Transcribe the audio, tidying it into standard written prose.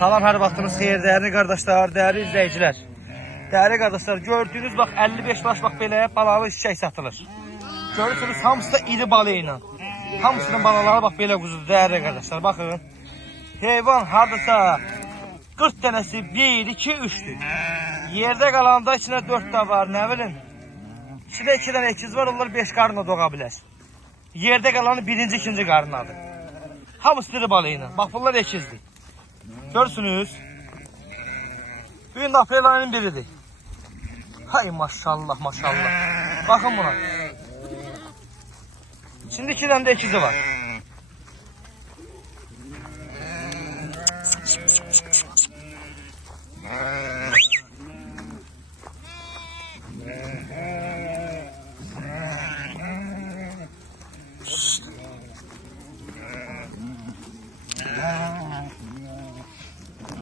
Salam, hər vaxtınız xeyir, dəyərli qardaşlar, dəyərli izləyicilər. Dəyərli qardaşlar, gördüyünüz bax 55 baş bax belə balalı şişək satılır. Görürsünüz, hamısı da iri balı ilə. Hamısının balaları bax belə quzudur, dəyərli qardaşlar. Baxın, heyvan hardasa 40 dənəsi 1, 2, 3'dür. Yerdə qalanda içində 4 də var, nə bilim. İçində 2 dənə əkiz var, onlar 5 qarına doğa bilər. Yerdə qalanı 1-ci, 2-ci qarınadır. Hamısı iri balı ilə. Bax bunlar əkizdir. Görürsünüz. Bugün aprel ayının biridir. Hay maşallah maşallah. Bakın buna. Şimdi 2 tane de ekizi var.